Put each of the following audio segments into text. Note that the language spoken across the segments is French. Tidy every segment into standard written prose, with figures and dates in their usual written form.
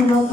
Nous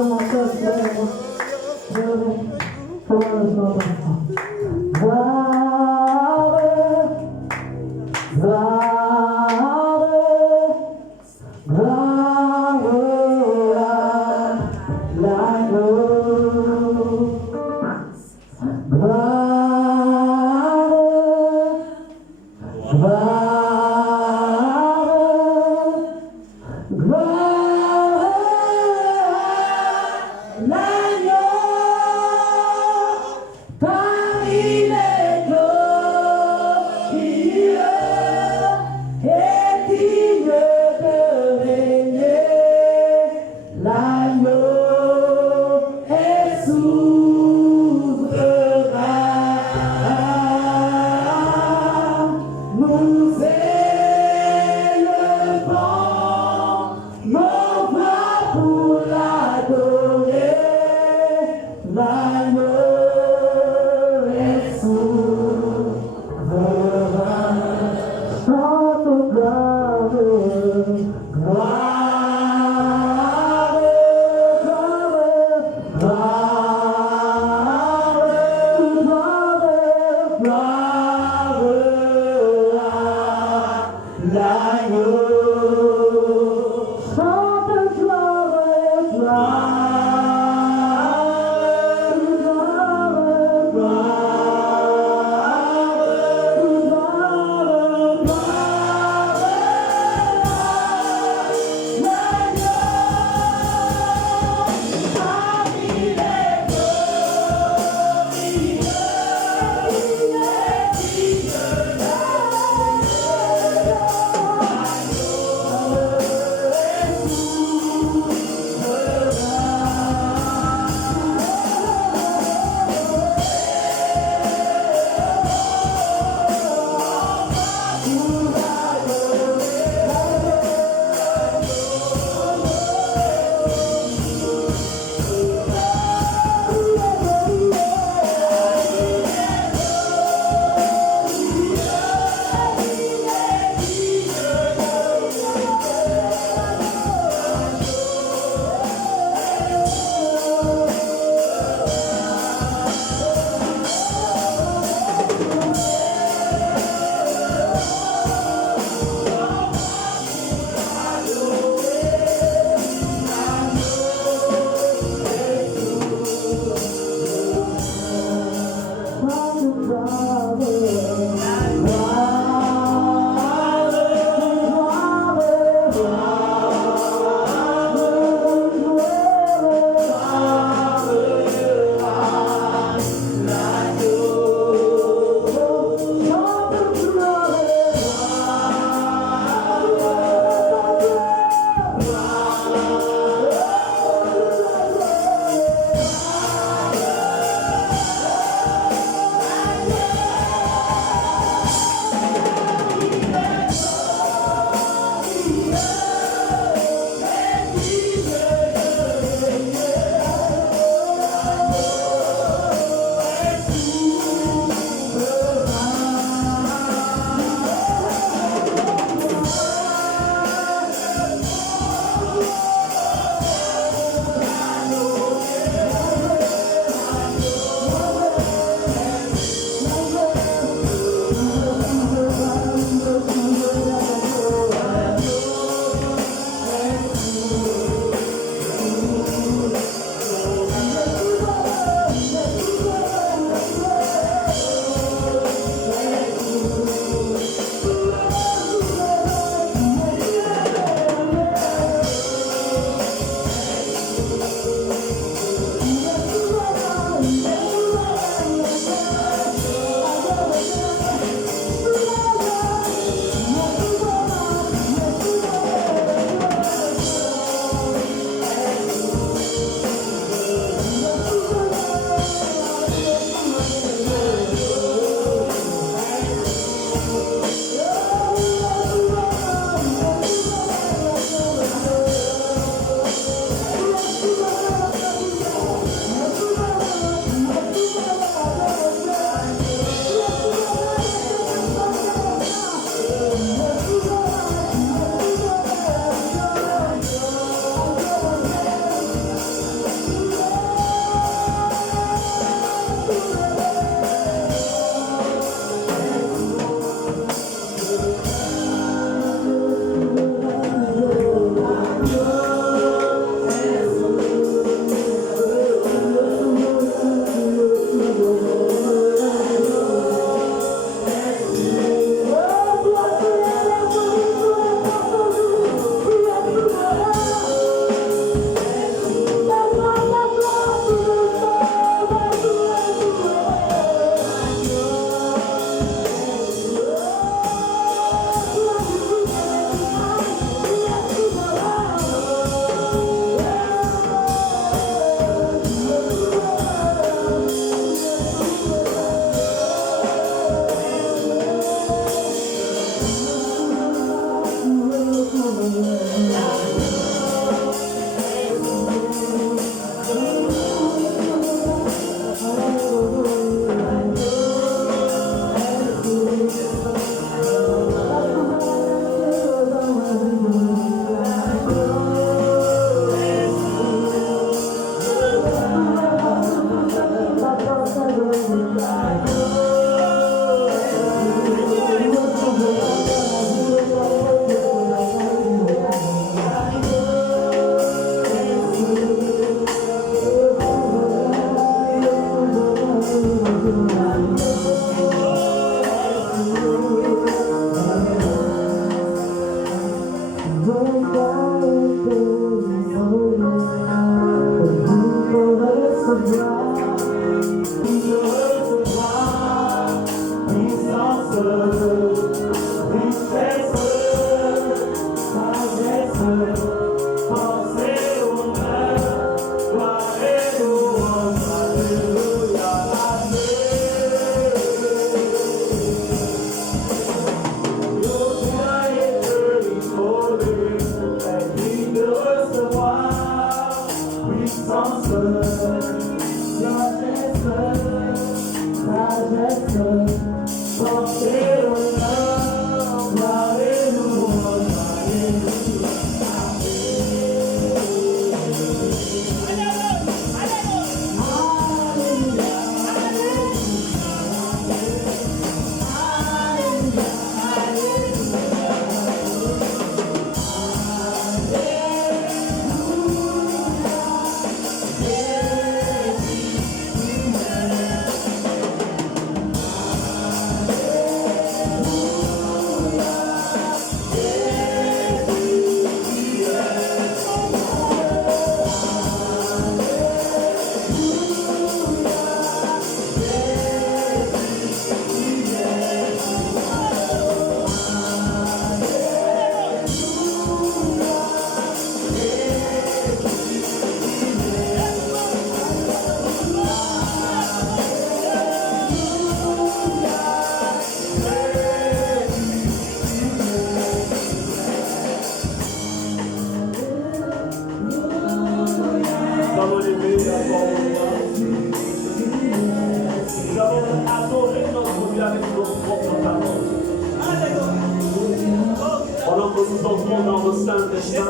Pendant que nous entrons dans le Saint-Esprit,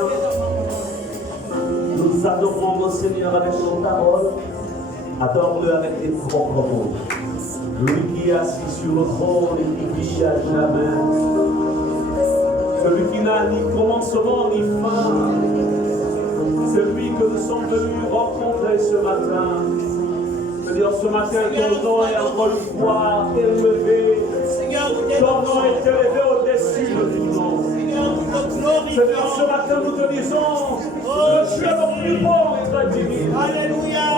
nous adorons le Seigneur avec nos paroles, adore-le avec tes propres mots. Lui qui est assis sur le trône et qui vit à jamais, celui qui n'a ni commencement ni fin, celui que nous sommes venus rencontrer ce matin. Seigneur, ce matin, ton nom est encore une fois élevé. Ton nom est élevé au-dessus de tout nom. Seigneur, ce matin, nous te disons, tu es le plus beau et très divin. Alléluia.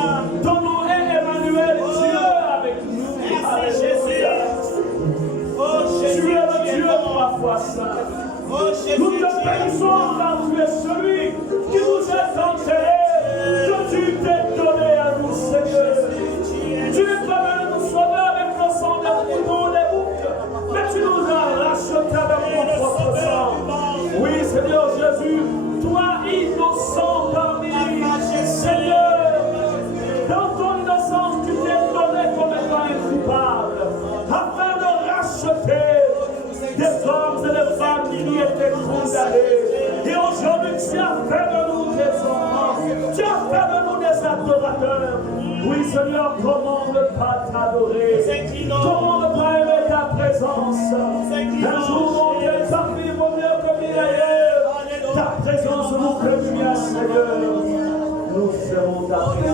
Ton nom est Emmanuel, Dieu avec nous. Alléluia. Tu es le Dieu de la foi sainte. Nous te bénissons car tu es celui qui nous a enterrés, que tu t'es donné à nous, Seigneur. Tu n'es pas venu nous sauver avec le sang des moutons, des boucs, mais tu nous as rachetés avec ton propre sang. Oui, Seigneur Jésus, toi innocent parmi nous, Seigneur, dans ton innocence, tu t'es donné comme étant incoupable, afin de racheter des hommes et des femmes qui étaient condamnés. Et aujourd'hui, tu as fait de nous des enfants, tu as fait de nous des adorateurs. Oui, Seigneur, comment ne pas t'adorer? Comment ne pas aimer ta présence? Un jour, mon Dieu, parmi vaut mieux que mille ailleurs. Ta présence nous prévient, Seigneur. Nous serons ta présence.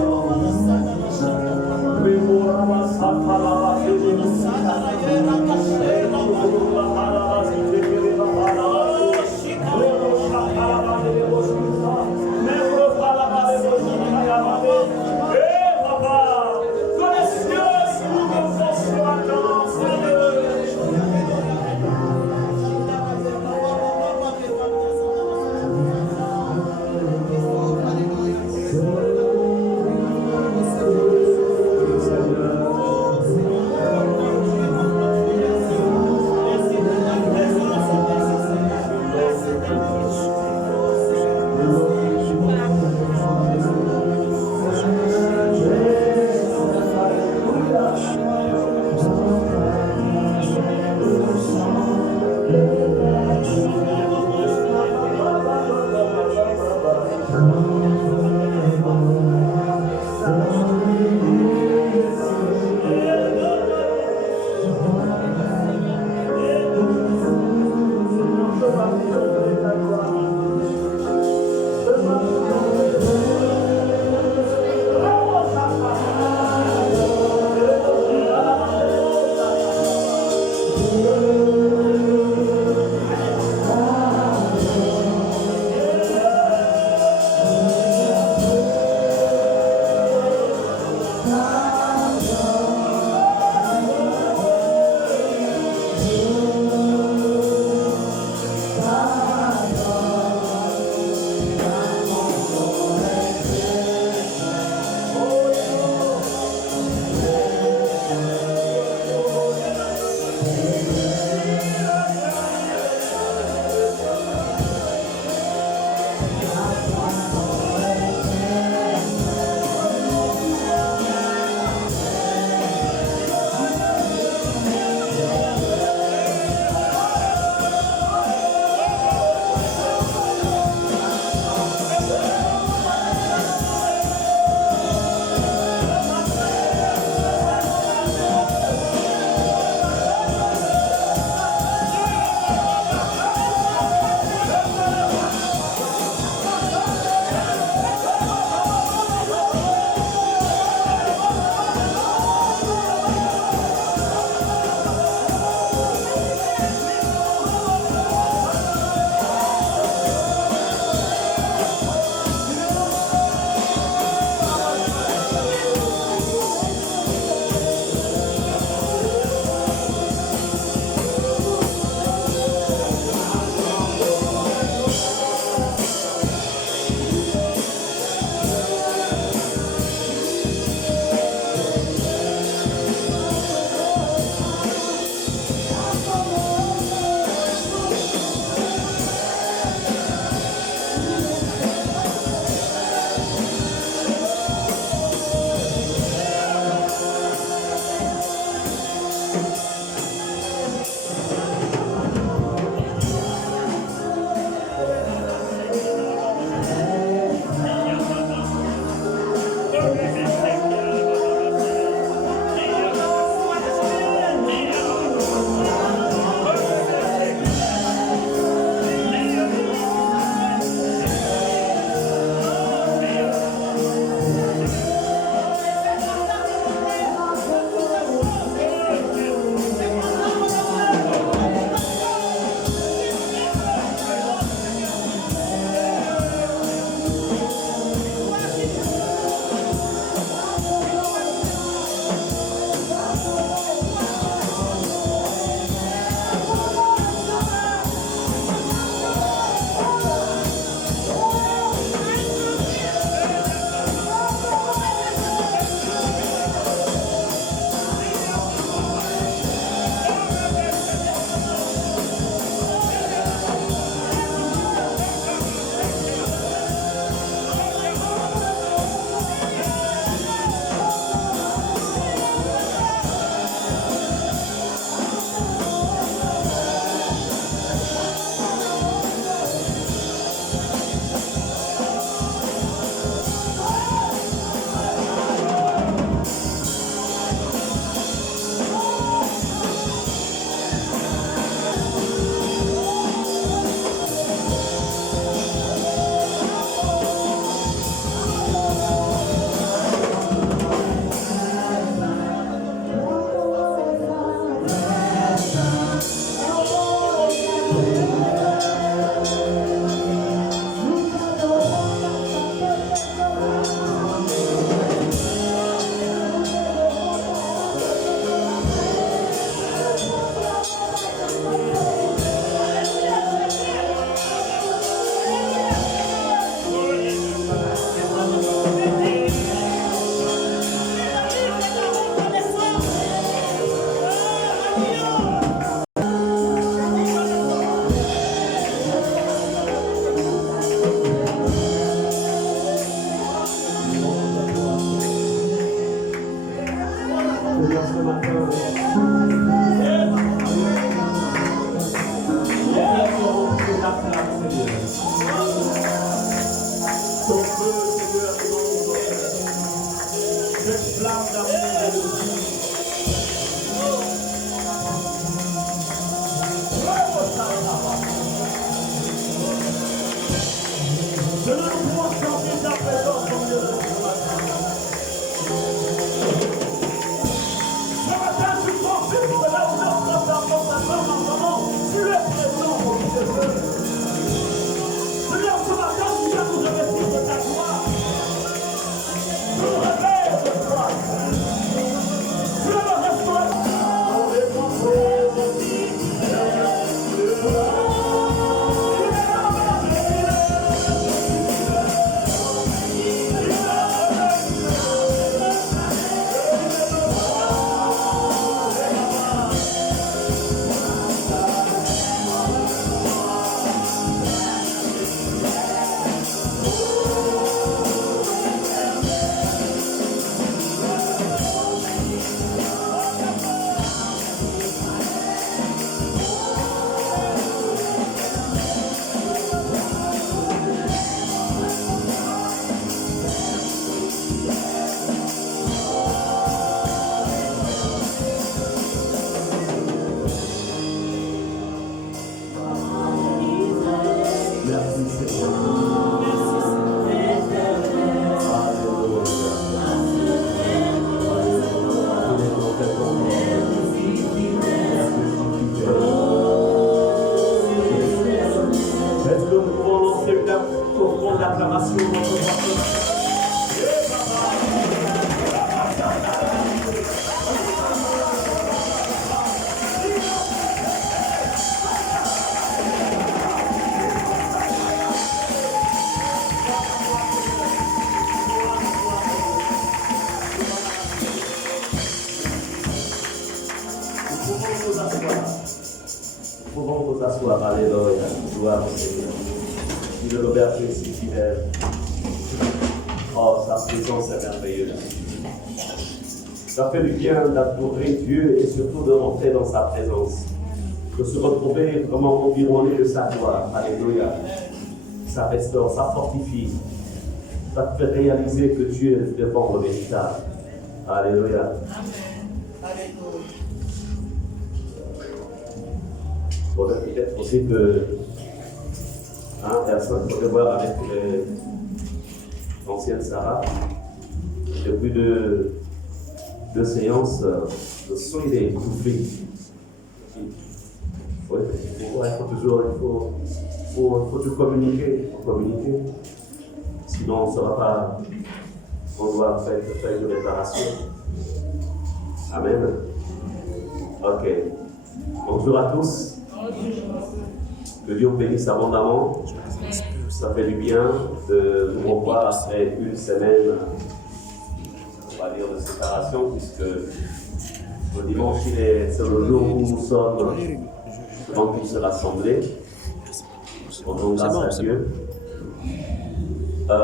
Que nous pouvons chanter ta présence au milieu de nous ce matin. Ce matin, tu confirmes que là où notre femme dans ta main en ce moment, tu es présent au milieu de eux. Seigneur, ce matin, tu viens nous revêtir de ta gloire. Nous réveille de toi. Tu es le restaurateur. On est Alléluia, gloire au Seigneur. Il est le berger si fidèle. Oh, sa présence est merveilleuse. Ça fait du bien d'adorer Dieu et surtout de rentrer dans sa présence. De se retrouver vraiment environné de sa gloire. Alléluia. Ça restaure, ça fortifie. Ça te fait réaliser que Dieu est devant le véritable. Alléluia. Alléluia. Faudrait peut-être aussi que personne pourrait voir avec l'ancienne Sarah. Depuis deux séances, le son il est étouffé. Il faut toujours communiquer. Sinon on ne saura pas. On doit faire une réparation. Amen. Ok. Bonjour à tous. Que Dieu vous bénisse abondamment. Ça fait du bien de vous revoir après une semaine, on va dire, de séparation, puisque le dimanche, c'est le jour où nous sommes devant tous se rassembler. Rendons grâce à Dieu. Je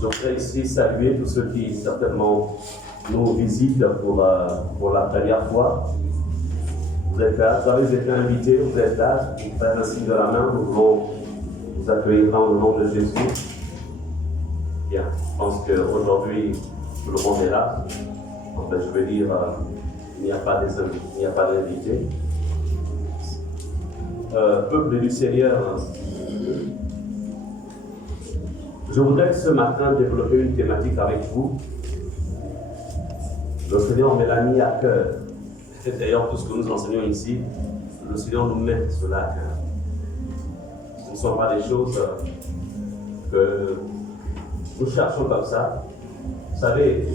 voudrais ici saluer tous ceux qui certainement nous visitent pour la première fois. Vous êtes là, vous avez été invités, vous êtes là, vous faites un signe de la main, nous voulons vous accueillir dans le nom de Jésus. Bien, je pense qu'aujourd'hui, tout le monde est là. En fait, je veux dire, il n'y a pas d'invités. Peuple du Seigneur, je voudrais ce matin développer une thématique avec vous. Le Seigneur me l'a mis à cœur. C'est d'ailleurs tout ce que nous enseignons ici, le Seigneur nous met cela à cœur. Ce ne sont pas des choses que nous cherchons comme ça. Vous savez,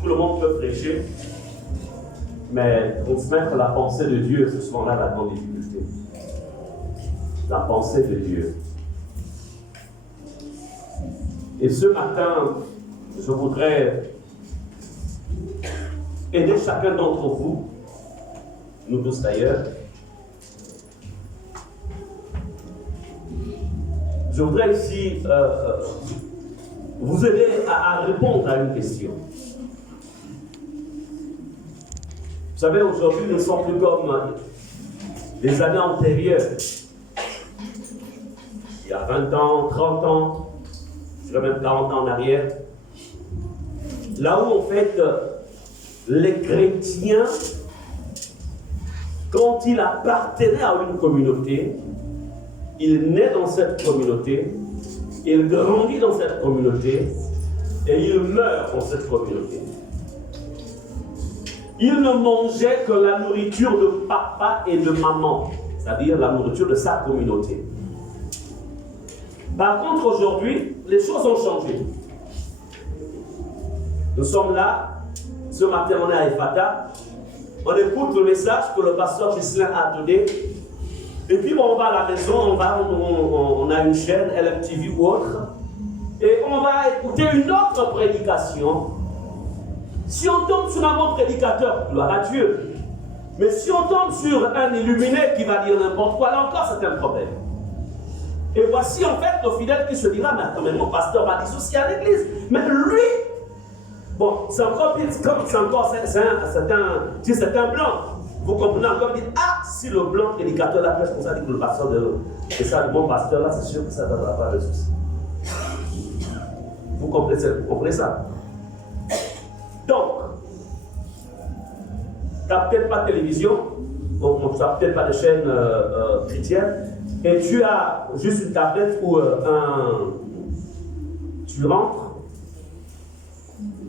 tout le monde peut prêcher, mais transmettre la pensée de Dieu, c'est souvent là la grande difficulté. La pensée de Dieu. Et ce matin, je voudrais aider chacun d'entre vous, nous tous d'ailleurs. Je voudrais ici vous aider à répondre à une question. Vous savez, aujourd'hui, nous ne sommes plus comme les années antérieures. Il y a 20 ans, 30 ans, je dirais même 40 ans en arrière. Là où, en fait, les chrétiens, quand ils appartenaient à une communauté, il naît dans cette communauté, il grandit dans cette communauté et il meurt dans cette communauté. Il ne mangeait que la nourriture de papa et de maman, c'est-à-dire la nourriture de sa communauté. Par contre, aujourd'hui, les choses ont changé. Nous sommes là, ce matin on est à Ephrata, on écoute le message que le pasteur Ghislain a donné, et puis on va à la maison, on a une chaîne, LMTV ou autre, et on va écouter une autre prédication. Si on tombe sur un bon prédicateur, gloire à Dieu. Mais si on tombe sur un illuminé qui va dire n'importe quoi, là encore c'est un problème. Et voici en fait le fidèle qui se dira, mais attends, mais mon pasteur m'a dissocié à l'église. Mais lui, bon, c'est encore pire, c'est un blanc. Vous comprenez encore, dire, ah, si le blanc prédicateur la prêche comme ça, dit que le pasteur c'est ça, le bon pasteur là, c'est sûr que ça ne donnera pas de souci. Vous comprenez ça? Donc, tu n'as peut-être pas de télévision, donc tu n'as peut-être pas de chaîne chrétienne, et tu as juste une tablette ou tu rentres,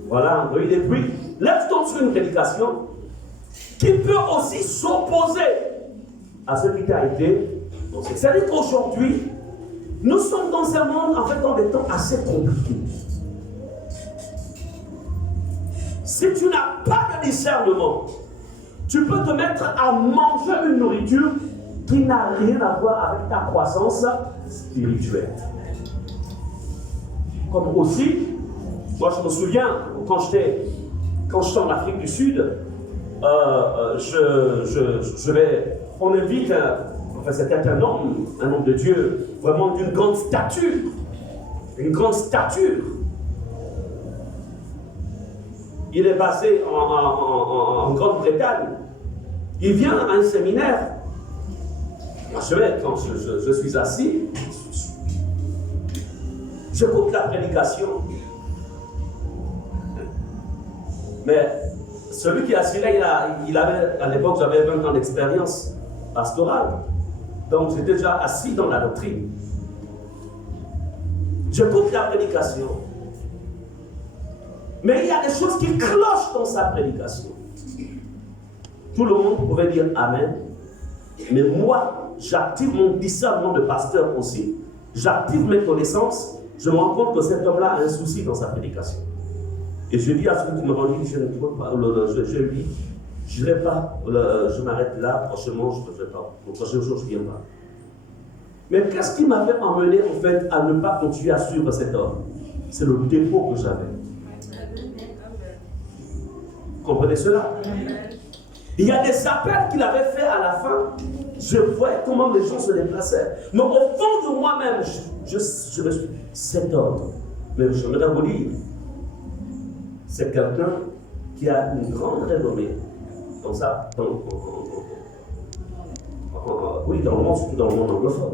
voilà, Android, et puis lève-toi sur une prédication qui peut aussi s'opposer à ce qui t'a été. C'est-à-dire qu'aujourd'hui, nous sommes dans un monde, en fait, dans des temps assez compliqués. Si tu n'as pas de discernement, tu peux te mettre à manger une nourriture qui n'a rien à voir avec ta croissance spirituelle. Comme aussi, moi je me souviens, quand j'étais en Afrique du Sud, on invite, c'était un homme de Dieu, vraiment d'une grande stature, une grande stature. Il est basé en Grande-Bretagne. Il vient à un séminaire. Quand je suis assis, j'écoute la prédication. Mais celui qui est assis là, il avait, à l'époque, j'avais 20 ans d'expérience pastorale. Donc j'étais déjà assis dans la doctrine. J'écoute la prédication. Mais il y a des choses qui clochent dans sa prédication. Tout le monde pouvait dire Amen. Mais moi, j'active mon discernement de pasteur aussi. J'active mes connaissances. Je me rends compte que cet homme-là a un souci dans sa prédication. Et je dis à celui qui me rend, je ne peux pas, je lui dis, je n'irai pas, je m'arrête là, prochainement je ne fais pas. Le prochain jour, je ne viens pas. Mais qu'est-ce qui m'avait emmené en fait à ne pas continuer à suivre cet homme? C'est le dépôt que j'avais. Comprenez cela? Il y a des appels qu'il avait fait à la fin. Je voyais comment les gens se déplaçaient. Mais au fond de moi-même, je me suis dit, cet homme, mais je me vous dire, c'est quelqu'un qui a une grande renommée. Comme ça, oui, dans le monde, surtout dans le monde anglophone.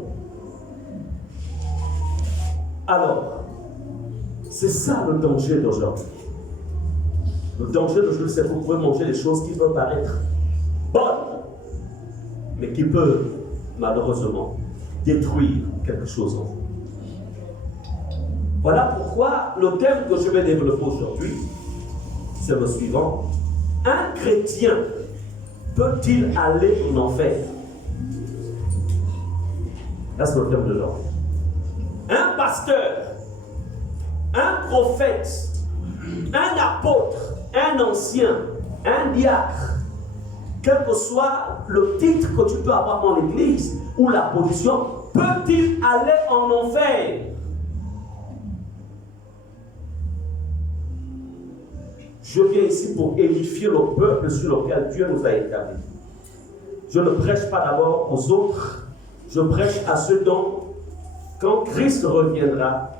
Alors, c'est ça le danger d'aujourd'hui. Le danger d'aujourd'hui, c'est que vous pouvez manger des choses qui peuvent paraître bonnes, mais qui peuvent, malheureusement, détruire quelque chose en vous. Voilà pourquoi le thème que je vais développer aujourd'hui, c'est le suivant. Un chrétien peut-il aller en enfer? Là, c'est le thème de genre. Un pasteur, un prophète, un apôtre, un ancien, un diacre, quel que soit le titre que tu peux avoir dans l'église ou la position, peut-il aller en enfer? Je viens ici pour édifier le peuple sur lequel Dieu nous a établis. Je ne prêche pas d'abord aux autres, je prêche à ceux dont, quand Christ reviendra,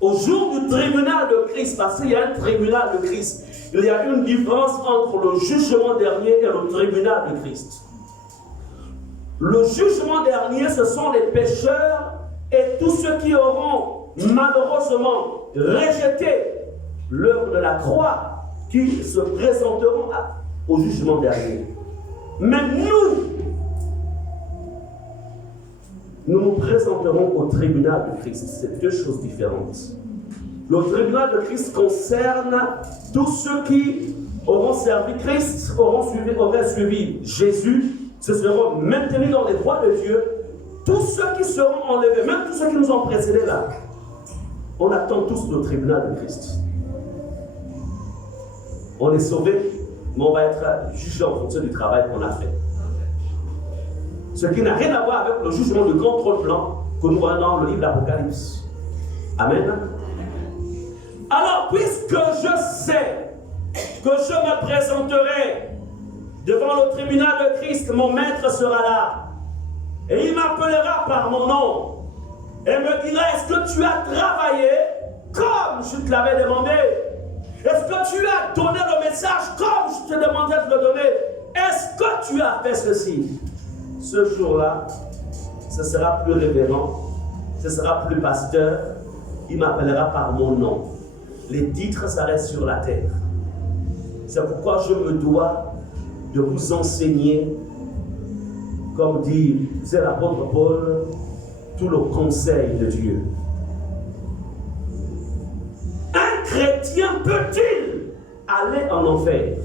au jour du tribunal de Christ, parce qu'il y a un tribunal de Christ, il y a une différence entre le jugement dernier et le tribunal de Christ. Le jugement dernier, ce sont les pécheurs et tous ceux qui auront malheureusement rejeté l'œuvre de la croix, qui se présenteront au jugement dernier. Mais nous, nous nous présenterons au tribunal de Christ. C'est deux choses différentes. Le tribunal de Christ concerne tous ceux qui auront servi Christ, auraient suivi Jésus, se seront maintenus dans les voies de Dieu. Tous ceux qui seront enlevés, même tous ceux qui nous ont précédés là, on attend tous le tribunal de Christ. On est sauvés, mais on va être jugé en fonction du travail qu'on a fait. Ce qui n'a rien à voir avec le jugement de contrôle blanc que nous voyons dans le livre d'Apocalypse. Amen. Alors, puisque je sais que je me présenterai devant le tribunal de Christ, mon maître sera là. Et il m'appellera par mon nom. Et me dira, est-ce que tu as travaillé comme je te l'avais demandé? Est-ce que tu as donné le message comme je te demandais de le donner? Est-ce que tu as fait ceci? Ce jour-là, ce sera plus révérend, ce sera plus pasteur, il m'appellera par mon nom. Les titres s'arrêtent sur la terre. C'est pourquoi je me dois de vous enseigner, comme disait l'apôtre Paul, tout le conseil de Dieu. Un chrétien peut-il aller en enfer?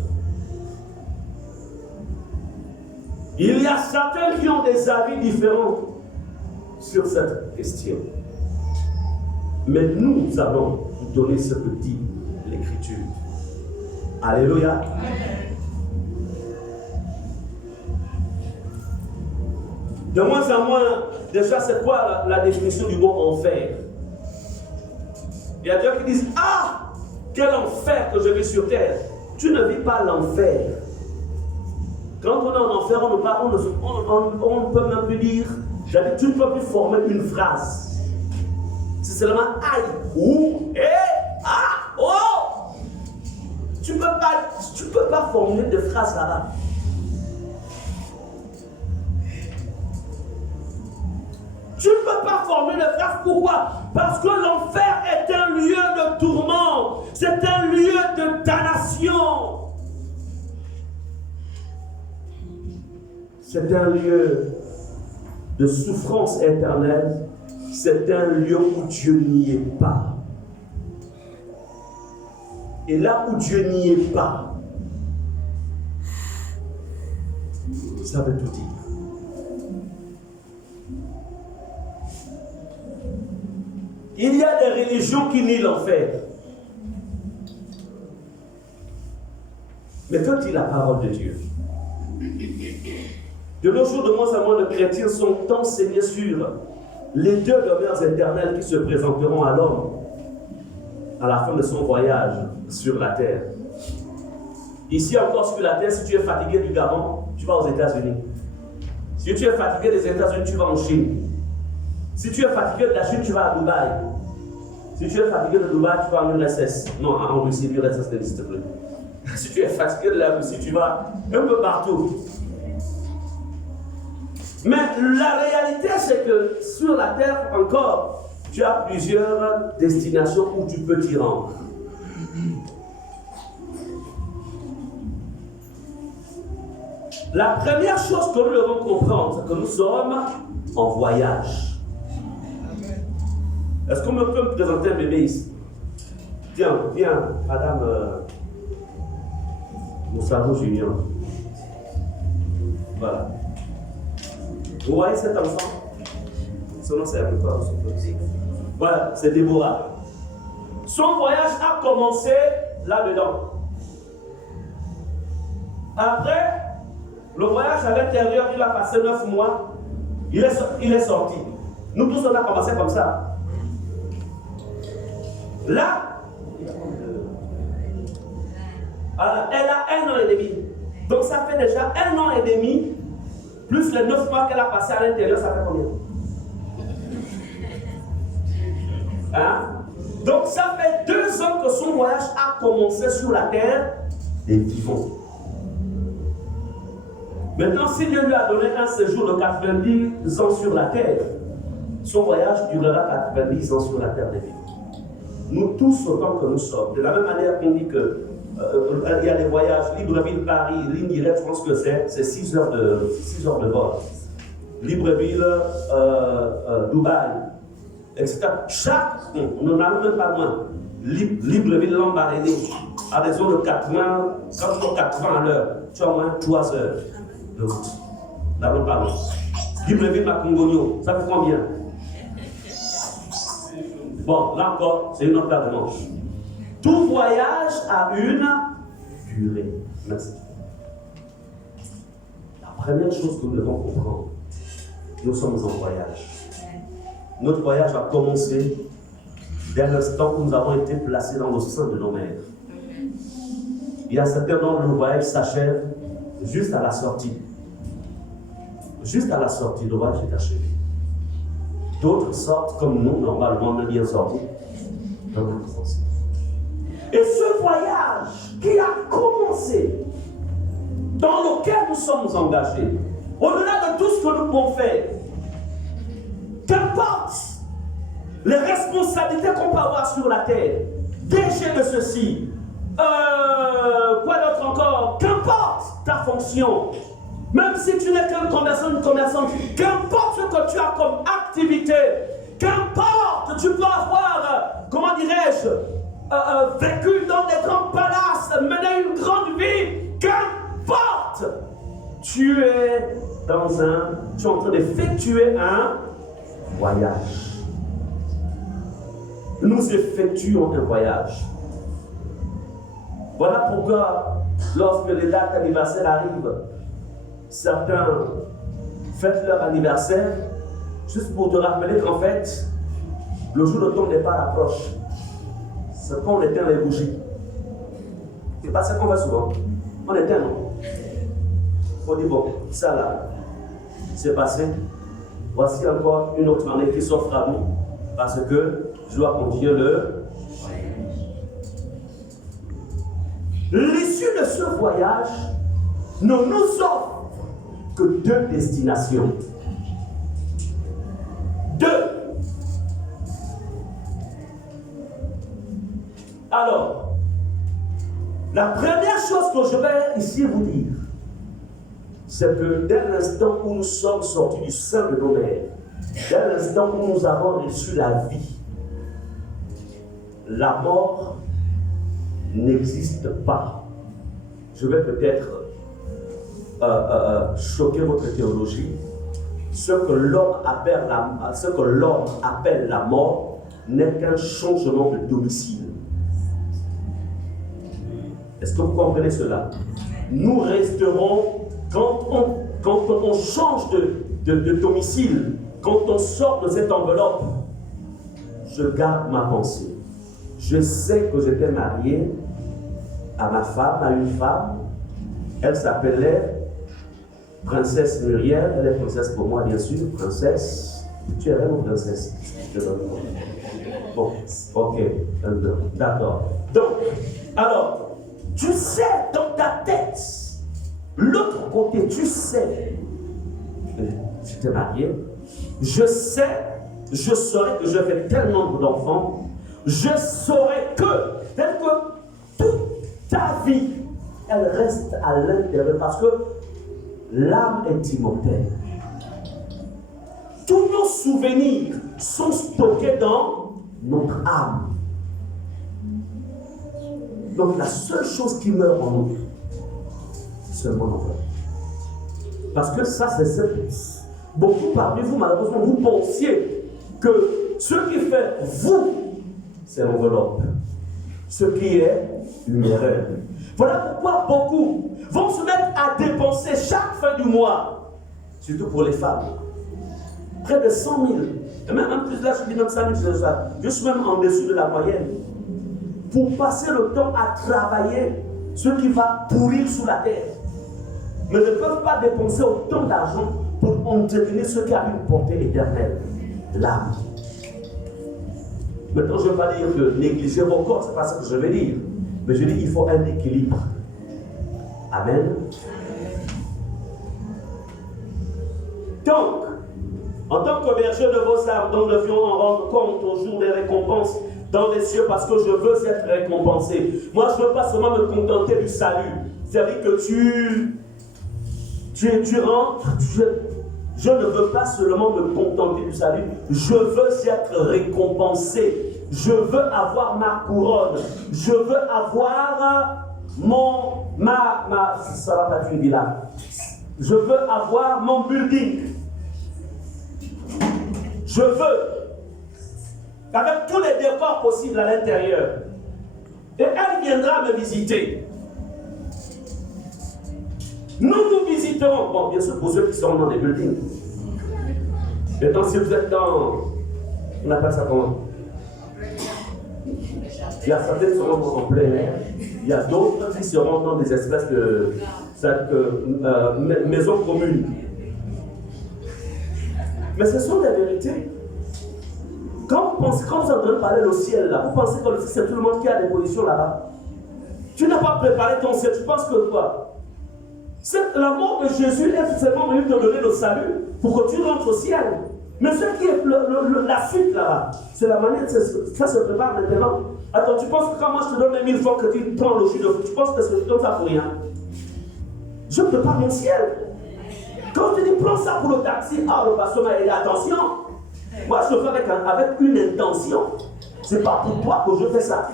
Il y a certains qui ont des avis différents sur cette question. Mais nous allons vous donner ce que dit l'Écriture. Alléluia. De moins en moins, déjà c'est quoi la définition du mot enfer? Il y a des gens qui disent, ah, quel enfer que je vis sur terre. Tu ne vis pas l'enfer. Quand on est en enfer, on ne peut même plus dire, tu ne peux plus former une phrase. C'est seulement aïe, ou, ah, oh. Tu ne peux pas formuler de phrases là-bas. Tu ne peux pas formuler de phrases. Pourquoi? Parce que l'enfer est un lieu de tourment. C'est un lieu de damnation. C'est un lieu de souffrance éternelle. C'est un lieu où Dieu n'y est pas. Et là où Dieu n'y est pas, ça veut tout dire. Il y a des religions qui nient l'enfer. Mais que dit la parole de Dieu? De nos jours, de moins en moins de chrétiens sont enseignés sur les deux demeures éternelles qui se présenteront à l'homme à la fin de son voyage sur la terre. Ici encore sur la terre, si tu es fatigué du Gabon, tu vas aux États-Unis. Si tu es fatigué des États-Unis, tu vas en Chine. Si tu es fatigué de la Chine, tu vas à Dubaï. Si tu es fatigué de Dubaï, tu vas en URSS. Non, en Russie, l'URSS n'existe plus. Si tu es fatigué de la Russie, tu vas un peu partout. Mais la réalité, c'est que sur la terre encore, tu as plusieurs destinations où tu peux t'y rendre. La première chose que nous devons comprendre, c'est que nous sommes en voyage. Est-ce qu'on peut me présenter un bébé ici? Viens, madame Moussarou Junior. Voilà. Vous voyez cet enfant? Son nom c'est un peu quoi? Voilà, c'est Déborah. Son voyage a commencé là-dedans. Après, le voyage à l'intérieur, il a passé 9 mois. Il est sorti. Nous tous, on a commencé comme ça. Là, elle a 1 an et demi. Donc ça fait déjà 1 an et demi, plus les 9 mois qu'elle a passé à l'intérieur, ça fait combien? Hein? Donc ça fait 2 ans que son voyage a commencé sur la terre des vivants. Maintenant, si Dieu lui a donné un séjour de 90 ans sur la terre, son voyage durera 90 ans sur la terre des vivants. Nous tous, autant que nous sommes, de la même manière qu'on dit que il y a des voyages Libreville-Paris, ligne directe, je pense que c'est 6 heures de vol. Libreville, Dubaï, etc. On n'en a même pas loin. Libreville, Lambaréné, à raison de 80 à l'heure, tu as au moins 3 heures de route. Là, on pas loin. Libreville, Macongogno, ça fait combien? Bon, là encore, c'est une autre paire de manches. Tout voyage a une durée. Merci. La première chose que nous devons comprendre, nous sommes en voyage. Notre voyage a commencé dès l'instant où nous avons été placés dans le sein de nos mères. Il y a certains moments où le voyage s'achève juste à la sortie. Juste à la sortie, le voyage est achevé. D'autres sortent comme nous, normalement, on est bien sortis. Et ce voyage qui a commencé, dans lequel nous sommes engagés, au-delà de tout ce que nous pouvons faire, qu'importe les responsabilités qu'on peut avoir sur la terre, DG de ceci, quoi d'autre encore, qu'importe ta fonction, même si tu n'es qu'un commerçant, une commerçante, qu'importe ce que tu as comme activité, qu'importe, tu peux avoir, comment dirais-je, vécu dans des grands palaces, mené une grande vie, qu'importe, tu es en train d'effectuer un voyage. Nous effectuons un voyage. Voilà pourquoi, lorsque les dates anniversaires arrivent, certains fêtent leur anniversaire, juste pour te rappeler qu'en fait, le jour de ton départ approche. C'est quand on éteint les bougies. C'est pas ça qu'on fait souvent. On éteint, non? On dit, bon, ça là, c'est passé. Voici encore une autre année qui s'offre à nous, parce que je dois continuer L'issue de ce voyage ne nous offre que 2 destinations. 2. Alors, la première chose que je vais ici vous dire, c'est que dès l'instant où nous sommes sortis du sein de nos mères, dès l'instant où nous avons reçu la vie, la mort n'existe pas. Je vais peut-être choquer votre théologie. Ce que l'homme appelle la mort n'est qu'un changement de domicile. Est-ce que vous comprenez cela? Nous resterons, quand on change de domicile, quand on sort de cette enveloppe, je garde ma pensée. Je sais que j'étais marié à ma femme, à une femme. Elle s'appelait Princesse Muriel. Elle est princesse pour moi, bien sûr. Princesse. Tu es vraiment princesse. Bon, ok. D'accord. Donc, alors, tu sais dans ta tête, l'autre côté, tu sais, j'étais marié, je saurais que je fais tel nombre d'enfants, je saurais que toute ta vie, elle reste à l'intérieur parce que l'âme est immortelle. Tous nos souvenirs sont stockés dans notre âme. Donc la seule chose qui meurt en nous, c'est seulement l'enveloppe. Parce que ça, c'est beaucoup parmi vous, malheureusement, vous pensiez que ce qui fait vous, c'est l'enveloppe. Ce qui est une erreur. Voilà pourquoi beaucoup vont se mettre à dépenser chaque fin du mois, surtout pour les femmes, près de 100 000. Et même en plus, là, je dis même 100 000, je suis même en dessous de la moyenne. Pour passer le temps à travailler ce qui va pourrir sous la terre. Mais ne peuvent pas dépenser autant d'argent pour entretenir ce qui a une portée éternelle, l'âme. Maintenant, je ne veux pas dire que négliger vos corps, ce n'est pas ce que je veux dire. Mais je dis qu'il faut un équilibre. Amen. Donc, en tant que berger de vos âmes, nous devions en rendre compte au jour des récompenses dans les cieux parce que je veux être récompensé. Moi, je ne veux pas seulement me contenter du salut. C'est-à-dire que tu rentres, Je ne veux pas seulement me contenter du salut, je veux être récompensé. Je veux avoir ma couronne. Je veux avoir ça va pas être une villa. Je veux avoir mon building. Je veux, avec tous les décors possibles à l'intérieur. Et elle viendra me visiter. Nous visiterons, bon, bien sûr, pour ceux qui seront dans les buildings. Maintenant, si vous êtes dans, on appelle ça comment? Il y a certaines qui seront en plein air, il y a d'autres qui seront dans des espèces de maisons communes. Mais ce sont des vérités. Quand vous êtes en train de parler au ciel, là, vous pensez que le ciel, c'est tout le monde qui a des positions là-bas. Tu n'as pas préparé ton ciel, tu penses que quoi? La mort de Jésus est seulement venu te donner le salut pour que tu rentres au ciel. Mais ce qui est la suite là-bas, c'est la manière, ça se prépare maintenant. Attends, tu penses que quand moi je te donne les 1000 francs que tu prends le jus de fruits, tu penses que je te donne ça pour rien? Je prépare mon ciel. Quand tu dis prends ça pour le taxi, le pasteur m'a dit attention. Moi je fais avec une intention. C'est pas pour toi que je fais ça.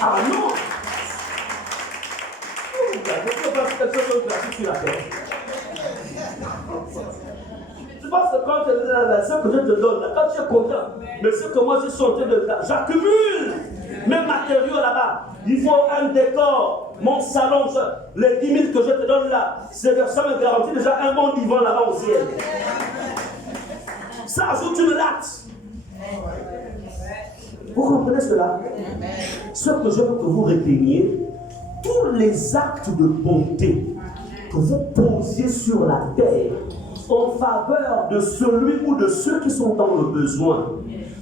Ah non! Je pense quelque chose de gratuit sur la terre. Je pense que quand ce que je te donne, quand tu es content, mais ce que moi je suis en train de faire, j'accumule mes matériaux là-bas. Il faut un décor, mon salon, les 10 000 que je te donne là, ça me garantit déjà un bon divan là-bas au ciel. Ça ajoute une latte. Vous comprenez cela? Ce que je veux que vous reteigniez, tous les actes de bonté que vous posiez sur la terre en faveur de celui ou de ceux qui sont dans le besoin,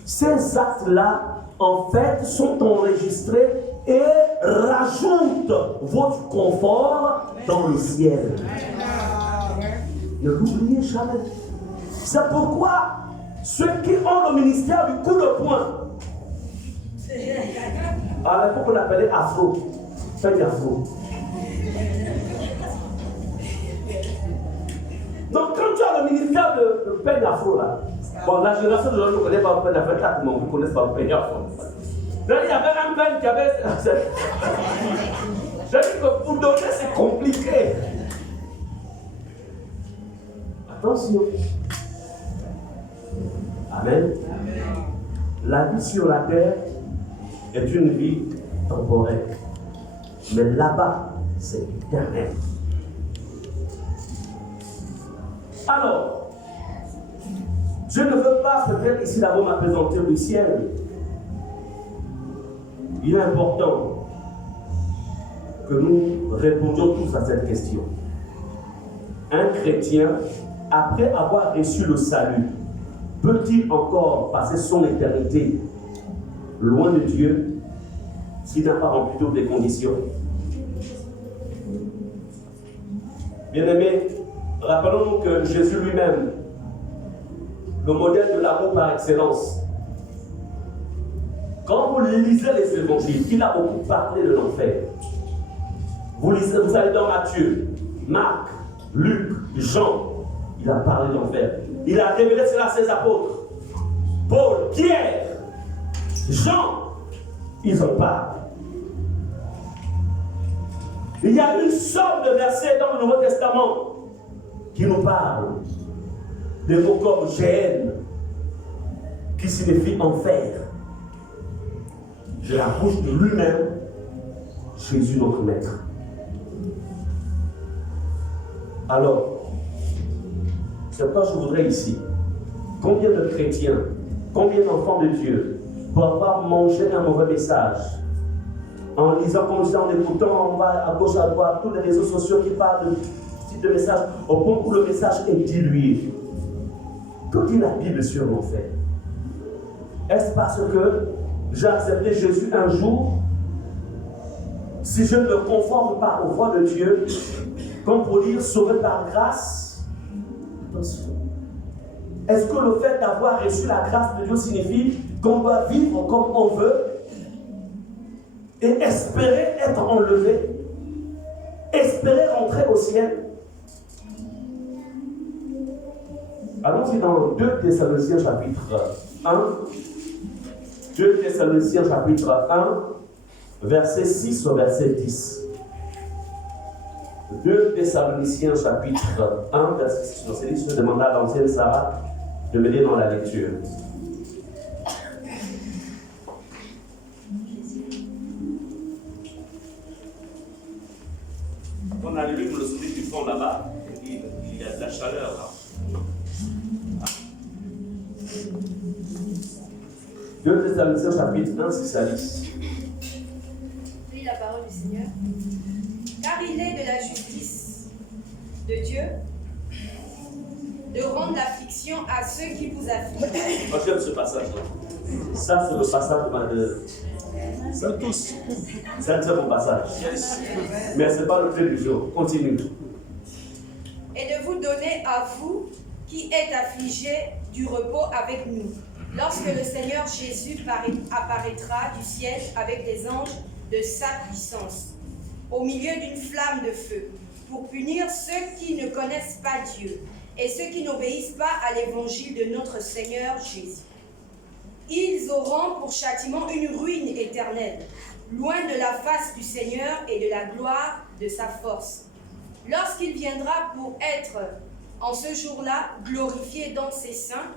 ces actes-là, en fait, sont enregistrés et rajoutent votre confort dans le ciel. Ne l'oubliez jamais. C'est pourquoi ceux qui ont le ministère du coup de poing, à l'époque on l'appelait afro, faites afro. Donc quand tu as le ministère de peigne afro là, bon la génération de gens ne connaît pas le peigne afro, là tout le monde ne connaît pas le peigne afro. Il y avait un peigne qui avait... J'ai dit que pour donner c'est compliqué. Attention. Amen. La vie sur la terre est une vie temporaire. Mais là-bas, c'est éternel. Alors, je ne veux pas peut-être ici d'abord m'appréhender au ciel. Il est important que nous répondions tous à cette question. Un chrétien, après avoir reçu le salut, peut-il encore passer son éternité loin de Dieu s'il n'a pas rempli toutes les conditions? Bien-aimés, rappelons-nous que Jésus lui-même, le modèle de l'amour par excellence, quand vous lisez les évangiles, il a beaucoup parlé de l'enfer. Vous allez dans Matthieu, Marc, Luc, Jean, il a parlé de l'enfer. Il a révélé cela à ses apôtres. Paul, Pierre, Jean, ils en parlent. Il y a une sorte de verset dans le Nouveau Testament qui nous parle des mots comme Géhenne, qui signifie enfer. De la bouche de lui-même, Jésus notre Maître. Alors, c'est pourquoi je voudrais ici, combien de chrétiens, combien d'enfants de Dieu pour avoir mangé un mauvais message, en lisant comme ça, en écoutant, on va à gauche, à droite, tous les réseaux sociaux qui parlent de ce type de message, au point où le message est dilué. Que dit la Bible sur l'enfer? Est-ce parce que j'ai accepté Jésus un jour? Si je ne me conforme pas aux voies de Dieu, comme pour dire sauvé par grâce, attention. Est-ce que le fait d'avoir reçu la grâce de Dieu signifie qu'on doit vivre comme on veut et espérer être enlevé, espérer rentrer au ciel? Allons-y dans 2 Thessaloniciens chapitre 1. 2 Thessaloniciens chapitre 1, verset 6 au verset 10. 2 Thessaloniciens chapitre 1, verset 6 au verset 10. Je demande à l'ancienne Sarah de m'aider dans la lecture. On allume le soleil du fond là-bas, il y a de la chaleur là. 2 Thessaloniciens chapitre 1, 6 à 10. Lis la parole du Seigneur. Car il est de la justice de Dieu de rendre l'affliction à ceux qui vous affligent. Moi j'aime ce passage-là. Ça, c'est le passage de. C'est un très bon passage. Mais ce n'est pas le fait du jour. Continue. Et de vous donner à vous qui êtes affligés du repos avec nous, lorsque le Seigneur Jésus apparaîtra du ciel avec les anges de sa puissance, au milieu d'une flamme de feu, pour punir ceux qui ne connaissent pas Dieu et ceux qui n'obéissent pas à l'évangile de notre Seigneur Jésus. Ils auront pour châtiment une ruine éternelle, loin de la face du Seigneur et de la gloire de sa force, lorsqu'il viendra pour être, en ce jour-là, glorifié dans ses saints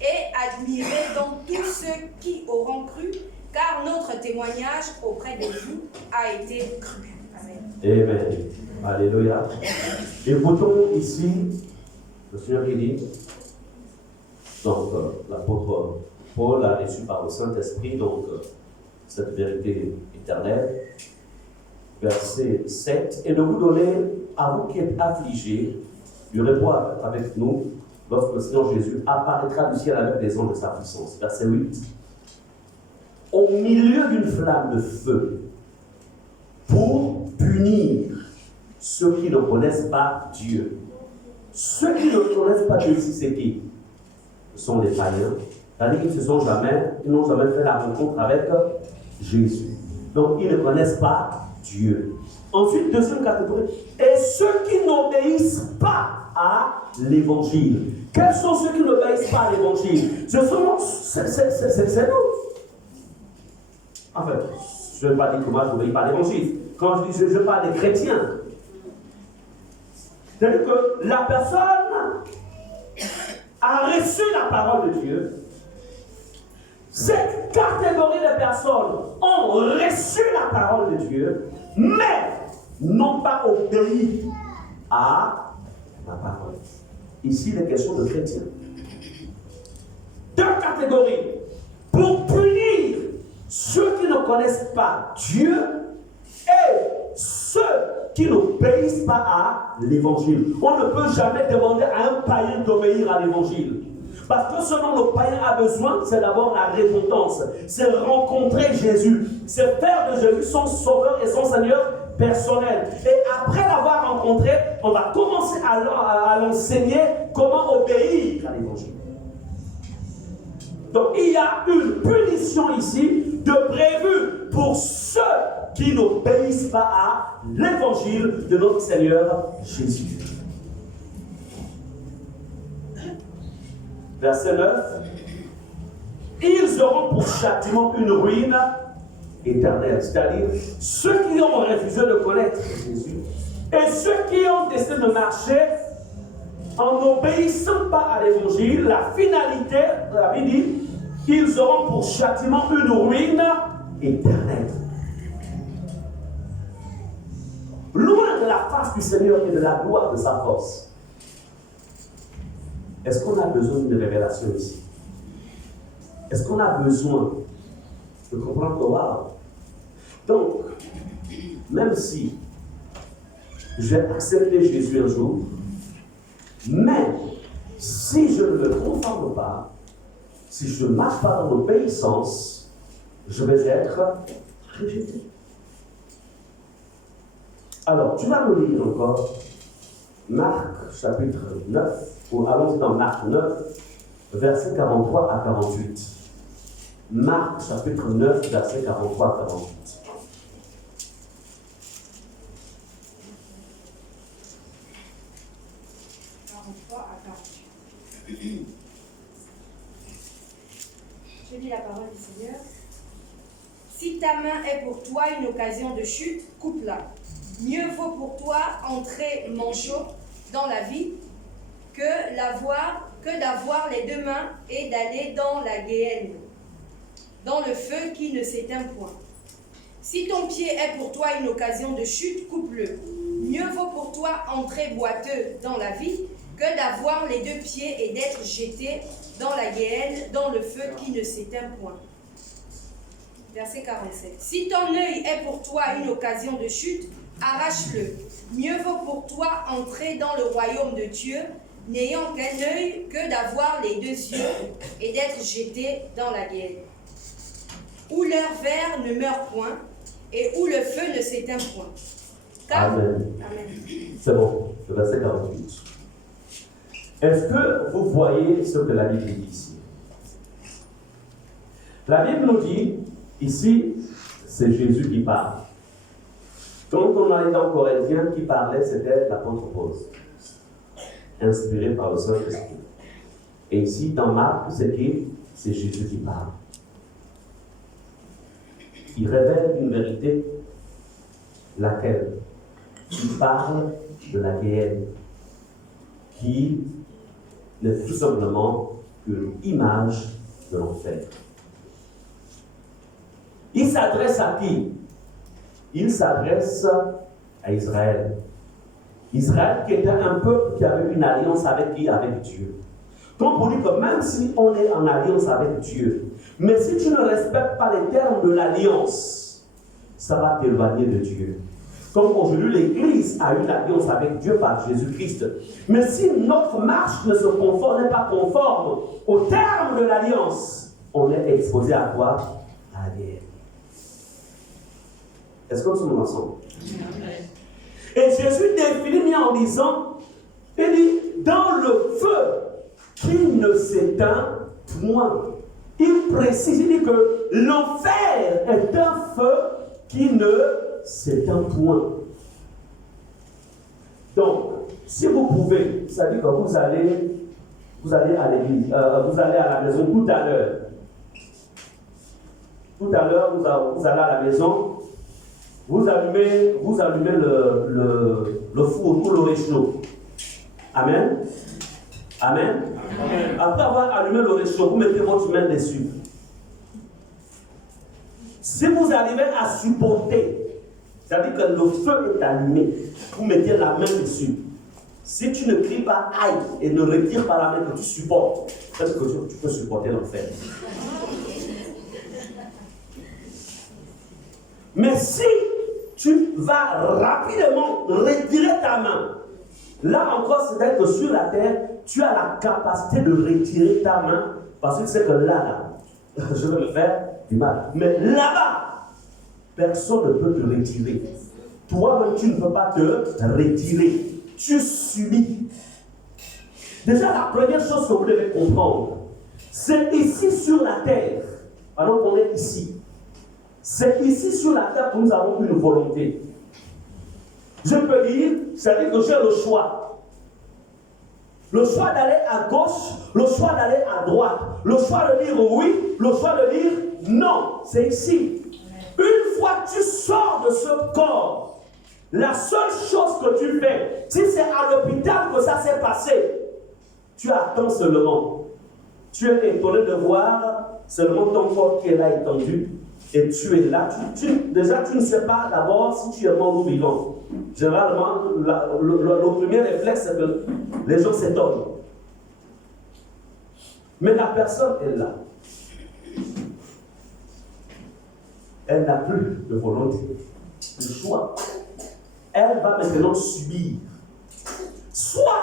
et admiré dans tous ceux qui auront cru, car notre témoignage auprès de vous a été cru. Amen. Amen. Alléluia. Écoutons ici le Seigneur qui dit, donc l'apôtre Paul a reçu par le Saint-Esprit donc cette vérité éternelle. Verset 7. Et de vous donner à vous qui êtes affligés du repos avec nous lorsque le Seigneur Jésus apparaîtra du ciel avec les anges de sa puissance. Verset 8. Au milieu d'une flamme de feu pour punir ceux qui ne connaissent pas Dieu. Ceux qui ne connaissent pas Dieu ici, c'est qui? Ce sont les païens. C'est-à-dire qu'ils n'ont jamais fait la rencontre avec Jésus. Donc, ils ne connaissent pas Dieu. Ensuite, deuxième catégorie, et ceux qui n'obéissent pas à l'évangile. Quels sont ceux qui n'obéissent pas à l'évangile? C'est nous. En fait, je ne veux pas dire que moi je n'obéis pas à l'évangile. Quand je dis je parle des chrétiens, c'est-à-dire que la personne a reçu la parole de Dieu. Cette catégorie de personnes ont reçu la parole de Dieu, mais n'ont pas obéi à la parole. Ici, il est question de chrétiens. 2 catégories. Pour punir ceux qui ne connaissent pas Dieu et ceux qui n'obéissent pas à l'évangile. On ne peut jamais demander à un païen d'obéir à l'évangile. Parce que ce dont le païen a besoin, c'est d'abord la repentance. C'est rencontrer Jésus. C'est faire de Jésus son sauveur et son Seigneur personnel. Et après l'avoir rencontré, on va commencer à l'enseigner comment obéir à l'évangile. Donc il y a une punition ici de prévue pour ceux qui n'obéissent pas à l'évangile de notre Seigneur Jésus. Verset 9. Ils auront pour châtiment une ruine éternelle. C'est-à-dire ceux qui ont refusé de connaître Jésus et ceux qui ont décidé de marcher en n'obéissant pas à l'évangile, la finalité, la Bible dit, qu'ils auront pour châtiment une ruine éternelle. Loin de la face du Seigneur et de la gloire de sa force. Est-ce qu'on a besoin d'une révélation ici? Est-ce qu'on a besoin de comprendre que wow? Donc, même si j'ai accepté Jésus un jour, mais si je ne me conforme pas, si je ne marche pas dans l'obéissance, je vais être rejeté. Alors, tu vas nous lire encore Marc chapitre 9, ou allons-y dans Marc 9, versets 43 à 48. Marc chapitre 9, versets 43 à 48. Je lis la parole du Seigneur. Si ta main est pour toi une occasion de chute, coupe-la. Mieux vaut pour toi entrer manchot dans la vie que d'avoir les deux mains et d'aller dans la guéhenne, dans le feu qui ne s'éteint point. Si ton pied est pour toi une occasion de chute, coupe-le. Mieux vaut pour toi entrer boiteux dans la vie que d'avoir les deux pieds et d'être jeté dans la guéhenne, dans le feu qui ne s'éteint point. Verset 47. Si ton œil est pour toi une occasion de chute, arrache-le. Mieux vaut pour toi entrer dans le royaume de Dieu, n'ayant qu'un œil, que d'avoir les deux yeux et d'être jeté dans la guerre, où leur verre ne meurt point et où le feu ne s'éteint point. Car... Amen. Amen. C'est bon, le verset 48. Est-ce que vous voyez ce que la Bible dit ici? La Bible nous dit, ici, c'est Jésus qui parle. Quand on a été en Corinthiens, qui parlait, c'était l'apôtre Paul, inspiré par le Saint-Esprit. Et ici, dans Marc, c'est qui? C'est Jésus qui parle. Il révèle une vérité, laquelle? Il parle de la guerre, qui n'est tout simplement qu'une image de l'enfer. Il s'adresse à qui? Il s'adresse à Israël. Israël qui était un peuple qui avait une alliance avec qui? Avec Dieu. Donc pour dire que même si on est en alliance avec Dieu, mais si tu ne respectes pas les termes de l'alliance, ça va t'éloigner de Dieu. Comme aujourd'hui l'Église a une alliance avec Dieu par Jésus-Christ. Mais si notre marche n'est pas conforme aux termes de l'alliance, on est exposé à quoi? À la guerre. Est-ce que nous sommes ensemble? Et Jésus définit en disant, il dit, dans le feu qui ne s'éteint point. Il précise, il dit que l'enfer est un feu qui ne s'éteint point. Donc, si vous pouvez, ça veut dire que vous allez à l'église, vous allez à la maison tout à l'heure. Tout à l'heure, vous allez à la maison, vous allumez le four ou le réchaud. Amen. Amen. Amen. Après avoir allumé le réchaud, vous mettez votre main dessus. Si vous arrivez à supporter, c'est-à-dire que le feu est allumé, vous mettez la main dessus. Si tu ne cries pas aïe et ne retires pas la main que tu supportes, est-ce que tu peux supporter l'enfer? Mais si tu vas rapidement retirer ta main, là encore, c'est-à-dire que sur la terre, tu as la capacité de retirer ta main, parce que tu sais que là, je vais me faire du mal. Mais là-bas, personne ne peut te retirer. Toi-même, tu ne peux pas te retirer. Tu subis. Déjà, la première chose que vous devez comprendre, c'est ici sur la terre, alors qu'on est ici, c'est ici sur la terre que nous avons une volonté. Je peux dire, c'est-à-dire que j'ai le choix. Le choix d'aller à gauche, le choix d'aller à droite, le choix de dire oui, le choix de dire non. C'est ici. Une fois que tu sors de ce corps, la seule chose que tu fais, si c'est à l'hôpital que ça s'est passé, tu attends seulement. Tu es étonné de voir seulement ton corps qui est là étendu et tu es là. Déjà, tu ne sais pas d'abord si tu es mort ou vivant. Généralement, le premier réflexe, c'est que les gens s'étonnent. Mais la personne est là. Elle n'a plus de volonté, de choix. Elle va maintenant subir. Soit